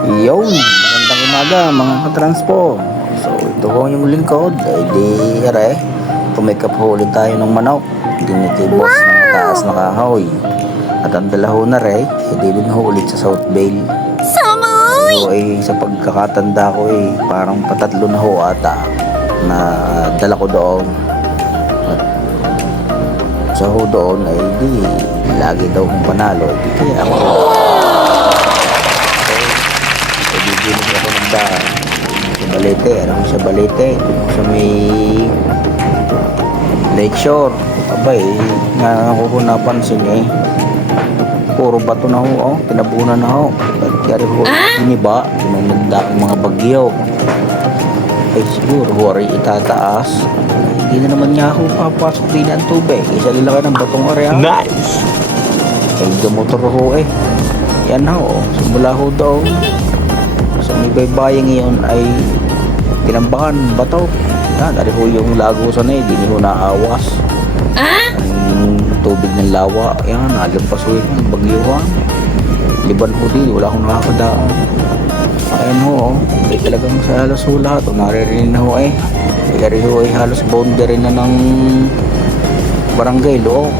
Yo, magandang umaga mga katranspo. So ito ko yung lingkod. Ay di are, pumikap ho ulit tayo ng manok. Dinikay boss ng mataas na kahoy. At ang dala ho na re, di din ho ulit sa South Bale. So ay sa pagkakatanda ko parang patatlo na ho ata na dala ko doon. At sa ho doon ay di lagi daw kong panalo. Di kaya ako bibili ako ng daan sa Balete. Alam mo sa Balete, kung sa may Lakeshore, abay nga ako napansin puro bato na ho, tinabunan na ho. At kaya ho iniba yung mga bagyo ay siguro ho rin itataas. Hindi na naman niya ako papasok din ang tubig, isa lalaki ng batong area. Nice! Ay gamotor ho yan ho, simula ho daw sa may baybayin ngayon ay tinambakan bato. Yan, dari ho yung lagusan di ho naawas. Ang tubig ng lawa, yan, nalampas ho yung bagyuhan. Liban ho din, wala akong nakakadaan. Ayan ho, ay talagang sa halos ho lahat, naririnig na ho Kaya ho halos boundary na ng barangay loob.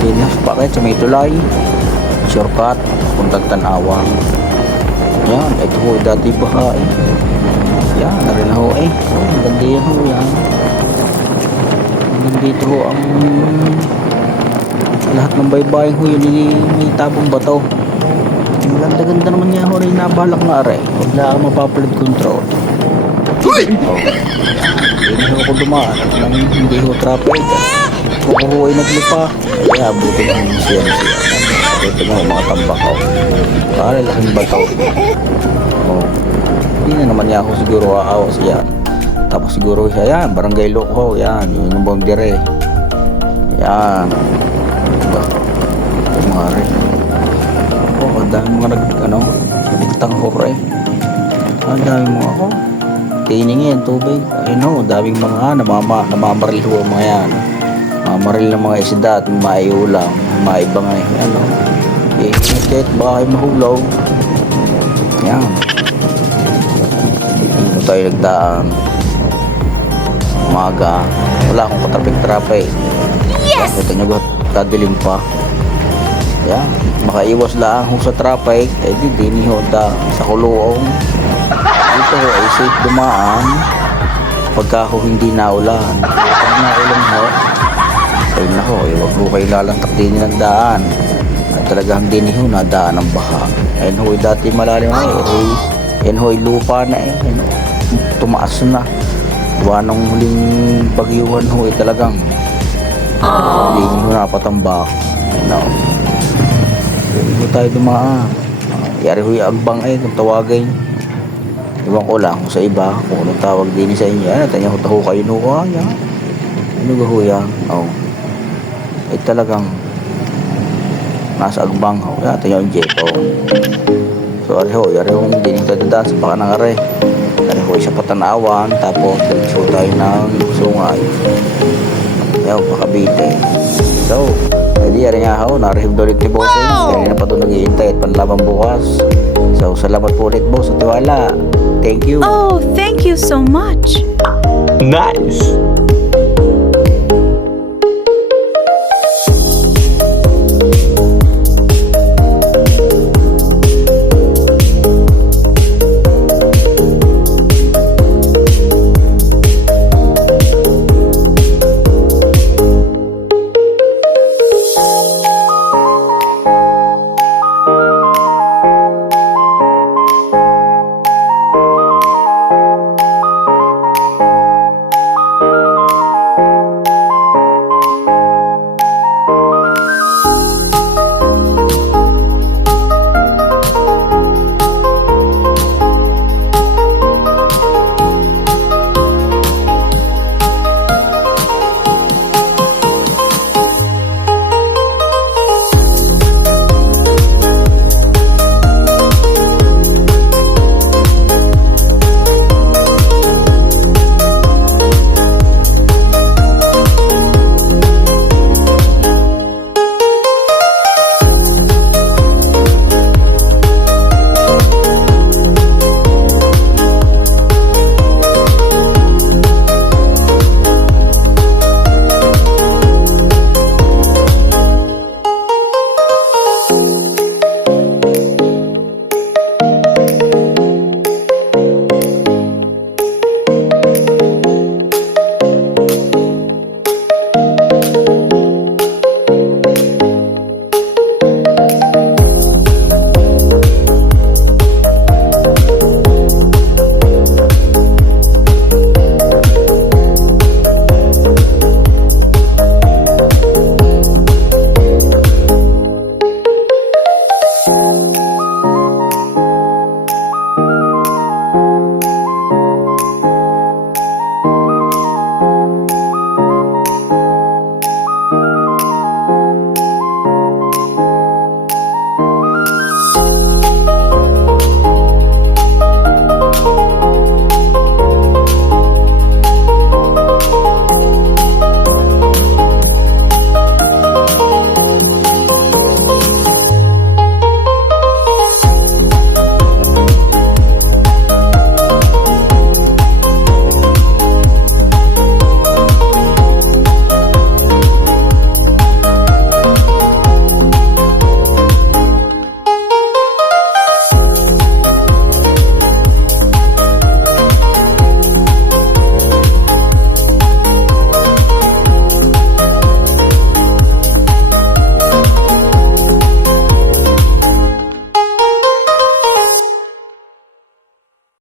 Hindi na pakit sa may tulay. Shortcut, puntang Tanawang. Yan, ito ho dati baha yan, narin ho maganda yan ho yan. Hanggang dito ho ang lahat ng baybayin ho yun may tabong bato. Ang ganda-ganda naman niya ho rin nabalak na are. Huwag na mapapalit control. Hindi ho ako dumaan at nang hindi ho traffic. Kung ho ay naglipa, kaya abutin ang siya. Ito nga mga tambak para laking bato. Hindi na naman niya ako siguro aawas yan. Tapos siguro siya yan, barangay loko yan, yung boundary. Yan. Diba? Ito mga rin. Ang dami mga nagtang hore. Ang dami mga tiningin, tubig. Ayun ho, daming mga namamaril ho mga yan. Namamaril ng mga isda at maiulang, maibangay. Kahit baka kayo mahulaw. Yan. Dito tayo nagdaan. Umaga. Wala akong katrapik-trapik. Yes! Ito nyo ba? Kadilim pa. Yan. Makaiwas lang ho sa traffic. Di nihoda sa kulong. Dito ho ay safe dumaan pagka ho hindi naulan. Pag naulan ho, ay nako, wag ho kayo lalantak din ng daan. At talagang din ho nadaan ang baha. Ayun ho, dati malalim yan ho, lupa na tumaas na. Gawa ng huling bagyuhan ho talagang hindi ho napatambak. Hindi ho tayo dumaan. Yari ho yung agbang kung tawagin. Iwan ko lang kung sa iba kung anong tawag din sa inyo. Tanya ho taho kayo nuha yan. Ano ba ho yan? Ay talagang nasa agbang ho. Tanya yung jepo. So yari ho hindi nito dadaan sa baka ng are. Yari ho isa Patanawan. Tapos diretso tayo ng Sungay. Yan Pakabite. So yari nga ho, narihib ulit ni Bossing. Kaya na pa ito nag-iintay at panlaban bukas. So salamat po ulit boss sa tiwala. Thank you. Oh, thank you so much. Nice!